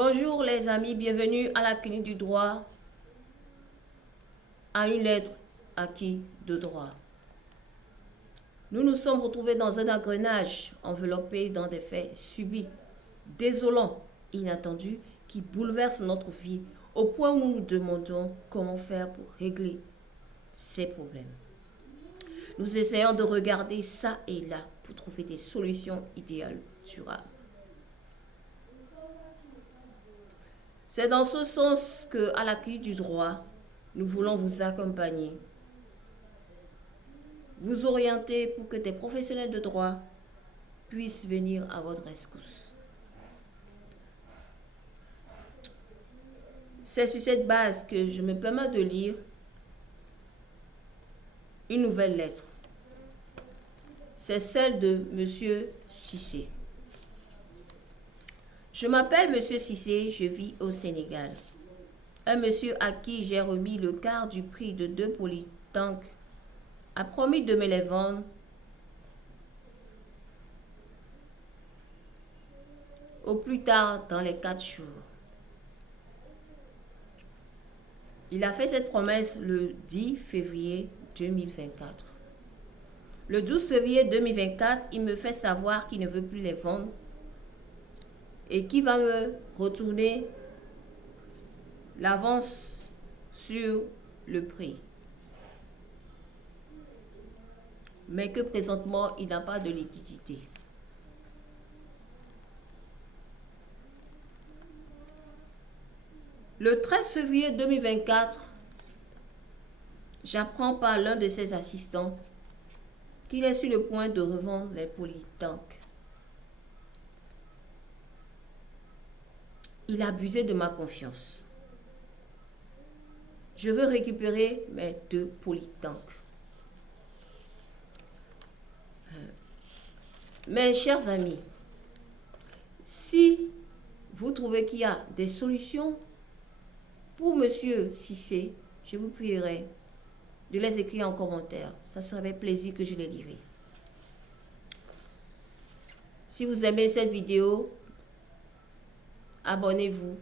Bonjour les amis, bienvenue à la clinique du droit, à une lettre acquis de droit. Nous nous sommes retrouvés dans un engrenage enveloppé dans des faits subis, désolants, inattendus, qui bouleversent notre vie au point où nous nous demandons comment faire pour régler ces problèmes. Nous essayons de regarder ça et là pour trouver des solutions idéales, durables. C'est dans ce sens que, à la clinique du droit, nous voulons vous accompagner, vous orienter pour que des professionnels de droit puissent venir à votre rescousse. C'est sur cette base que je me permets de lire une nouvelle lettre. C'est celle de M. Cissé. Je m'appelle M. Cissé, je vis au Sénégal. Un monsieur à qui j'ai remis le quart du prix de 2 polytanks a promis de me les vendre au plus tard dans les 4 jours. Il a fait cette promesse le 10 février 2024. Le 12 février 2024, il me fait savoir qu'il ne veut plus les vendre et qu'il va me retourner l'avance sur le prix. Mais que présentement, il n'a pas de liquidité. Le 13 février 2024, j'apprends par l'un de ses assistants qu'il est sur le point de revendre les polytanks. Il a abusé de ma confiance. Je veux récupérer mes 2 polytanks. Mes chers amis, si vous trouvez qu'il y a des solutions pour Monsieur Cissé, je vous prierai de les écrire en commentaire. Ça serait avec plaisir que je les lirai. Si vous aimez cette vidéo, abonnez-vous,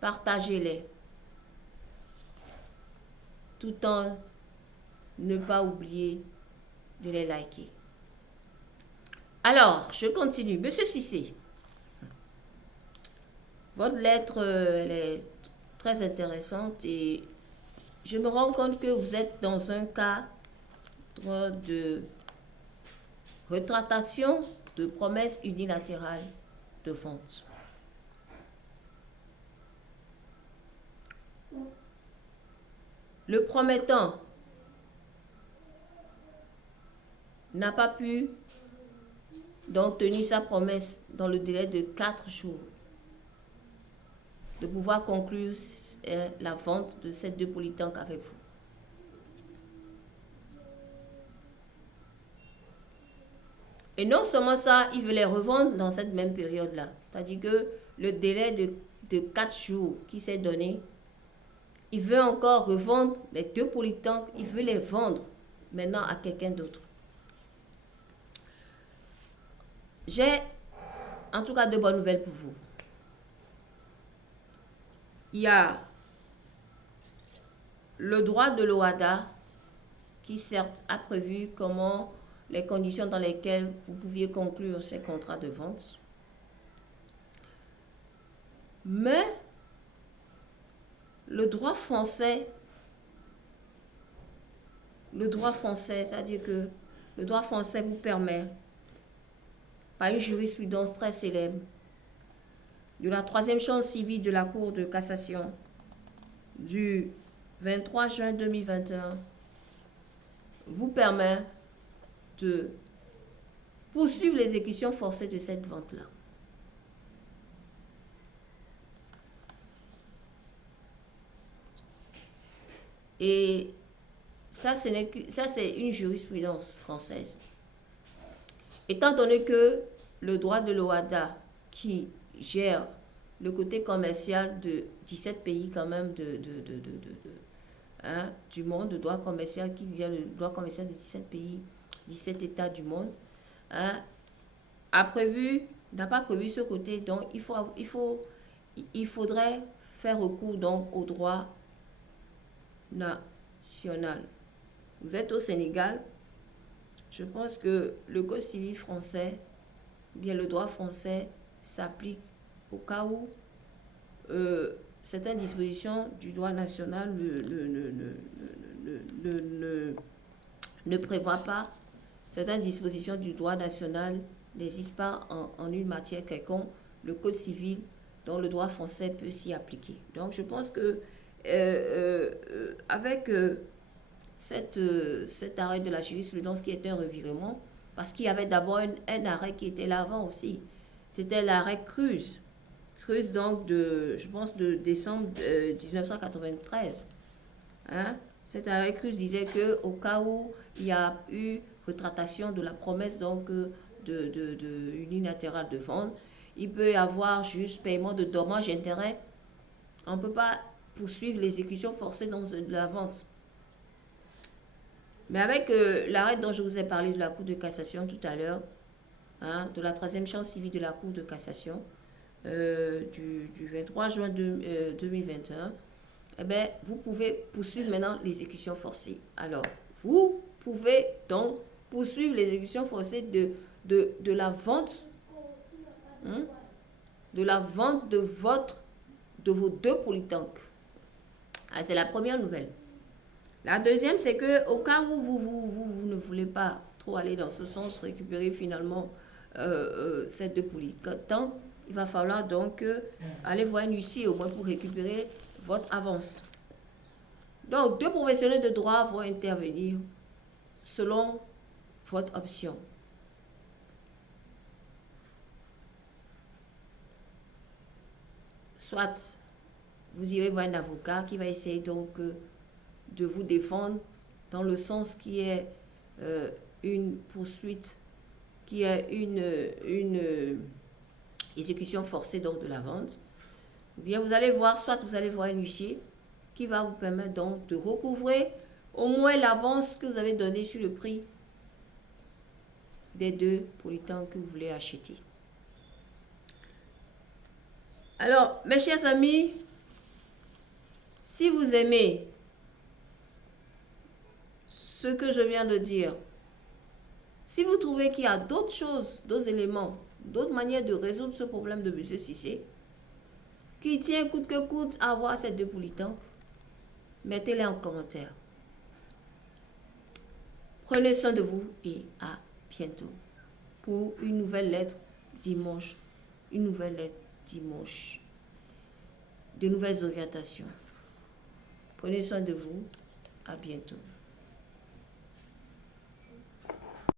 partagez-les, tout en ne pas oublier de les liker. Alors, je continue. Monsieur Cissé, votre lettre elle est très intéressante et je me rends compte que vous êtes dans un cas de rétractation de promesses unilatérales de vente. Le promettant n'a pas pu donc tenir sa promesse dans le délai de 4 jours de pouvoir conclure la vente de ces 2 polytanks avec vous. Et non seulement ça, il veut les revendre dans cette même période-là. C'est-à-dire que le délai de 4 jours qui s'est donné, il veut encore revendre les 2 polytanks, il veut les vendre maintenant à quelqu'un d'autre. J'ai en tout cas de bonnes nouvelles pour vous. Il y a le droit de l'OHADA qui certes a prévu comment les conditions dans lesquelles vous pouviez conclure ces contrats de vente. Mais le droit français, c'est-à-dire que le droit français vous permet, par une jurisprudence très célèbre, de la 3e chambre civile de la Cour de cassation du 23 juin 2021, vous permet de poursuivre l'exécution forcée de cette vente-là. Et ça, c'est une jurisprudence française. Étant donné que le droit de l'OHADA qui gère le côté commercial de 17 pays quand même du monde, le droit commercial qui gère le droit commercial de 17 pays, 17 États du monde, a prévu n'a pas prévu ce côté. Donc, il faudrait faire recours donc au droit national. Vous êtes au Sénégal. Je pense que le Code civil français, bien le droit français, s'applique au cas où certaines dispositions du droit national ne prévoient pas, certaines dispositions du droit national n'existent pas en une matière quelconque, le Code civil, dont le droit français peut s'y appliquer. Donc je pense que avec cet arrêt de la jurisprudence qui est un revirement, parce qu'il y avait d'abord un arrêt qui était là avant aussi, c'était l'arrêt Cruz. Cruz donc je pense de décembre 1993. Hein? Cet arrêt Cruz disait que au cas où il y a eu retractation de la promesse donc unilatérale de vente, il peut y avoir juste paiement de dommages et intérêts. On ne peut pas poursuivre l'exécution forcée dans la vente. Mais avec l'arrêt dont je vous ai parlé de la Cour de cassation tout à l'heure, hein, de la troisième chambre civile de la Cour de cassation, du 23 juin 2021, eh bien, vous pouvez poursuivre maintenant l'exécution forcée. Alors, vous pouvez donc poursuivre l'exécution forcée de la vente, hein, de la vente de vos deux polytanks. Ah, c'est la première nouvelle. La deuxième, c'est que au cas où vous ne voulez pas trop aller dans ce sens, récupérer finalement ces deux polytanks, il va falloir donc aller voir un huissier au moins pour récupérer votre avance. Donc, deux professionnels de droit vont intervenir selon votre option. Soit vous irez voir un avocat qui va essayer donc de vous défendre dans le sens qui est une poursuite, qui est une exécution forcée donc de la vente. Ou bien vous allez voir, soit vous allez voir un huissier qui va vous permettre donc de recouvrer au moins l'avance que vous avez donnée sur le prix des deux polytanks que vous voulez acheter. Alors, mes chers amis, si vous aimez ce que je viens de dire, si vous trouvez qu'il y a d'autres choses, d'autres éléments, d'autres manières de résoudre ce problème de M. Cissé, qui tient coûte que coûte à avoir ces deux polytanks, mettez-les en commentaire. Prenez soin de vous et à bientôt pour une nouvelle lettre dimanche. Une nouvelle lettre dimanche. De nouvelles orientations. Prenez soin de vous. À bientôt.